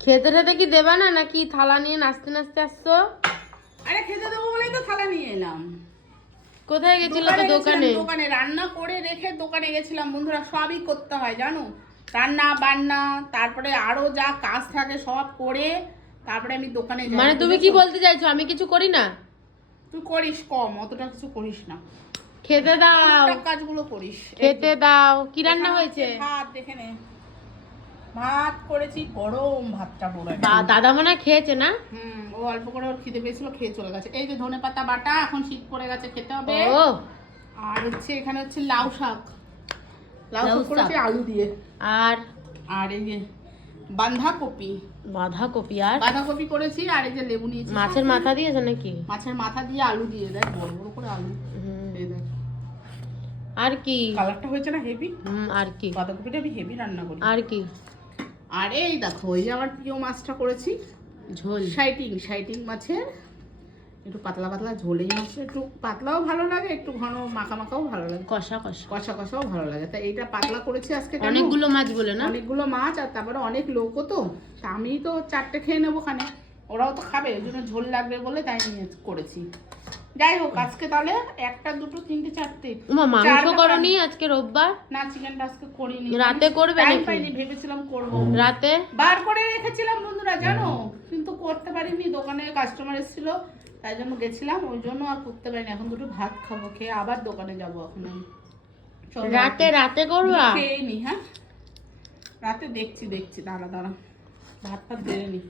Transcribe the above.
খেতে টেতে কি দেবা না নাকি থালা নিয়ে নাচতে নাচতে আসছো? আরে খেতে দেবো বলেই তো থালা নিয়ে এলাম। কোথায় গেছিল তো দোকানে? দোকানে রান্না করে রেখে দোকানে গেছিলাম বন্ধুরা সবই করতে হয় জানো? রান্না বান্না তারপরে আরও যা কাজ থাকে সব করে তারপরে আমি দোকানে যাই মানে তুমি কি বলতে চাইছো আমি কিছু করি না? তুই করিস কম অতটা কিছু করিস না। খেতে দাও। কাজগুলো করিস খেতে দাও। কি রান্না হয়েছে? ভাত দেখে নে। ভাত করেছি গরম ভাতটা বা- দাদা মনে হয় খেয়েছে না? হুম ও অল্প করে ওর খিদে পেয়েছিল খেয়ে চলে গেছে। এই যে ধনে পাতা বাটা এখন শীত পড়ে গেছে খেতে হবে। আর হচ্ছে এখানে হচ্ছে লাউ শাক। লাউ শাক করেছি আলু দিয়ে। আর? আর এই যে বাঁধাকপি। বাঁধাকপি আর? বাঁধাকপি করেছি আর এই যে লেবু নিয়েছি। মাছের মাথা দিয়েছে নাকি? মাছের মাথা দিয়ে আলু দিয়ে দেখ বড় বড় করে আলু। আর কি? কালারটা হয়েছে না হেভি হুম, আর কি? বাঁধাকপিটা আমি হেভি রান্না করি। আর কি? আর এই দেখো ওই যে আমার প্রিয় মাছটা করেছি। ঝোল। সাইটিং শাইটিং মাছের। একটু পাতলা পাতলা ঝোলে মাছ একটু পাতলাও ভালো লাগে একটু ঘন মাখা মাখাও ভালো লাগে। কষা কষা। কষা কষাও ভালো লাগে। তা এইটা পাতলা করেছি আজকে? অনেকগুলো মাছ বলে না? অনেকগুলো মাছ আর তারপরে অনেক লোকও তো। তা আমি তো চারটে খেয়ে নেব খানে ওরাও তো খাবে ওই জন্য ঝোল লাগবে বলে তাই নিয়ে করেছি। যাই হোক আজকে তাহলে একটা দুটো তিনটে চারটে। উমা মাংস করনি আজকে রোববার? না চিকেনটা আজকে করিনি। রাতে করবে নাকি? পাইনি ভেবেছিলাম করব। রাতে? বার করে রেখেছিলাম বন্ধুরা জানো? কিন্তু করতে পারিনি দোকানে কাস্টমার এসেছিল তাই জন্য গেছিলাম ওই জন্য আর করতে পারিনি। এখন দুটো ভাত খাব খেয়ে আবার দোকানে যাব এখন আমি। রাতে রাতে করবা? খেয়েই নি হ্যাঁ? রাতে দেখছি দেখছি দাঁড়া দাঁড়া। ভাত ফাত বেড়ে নি।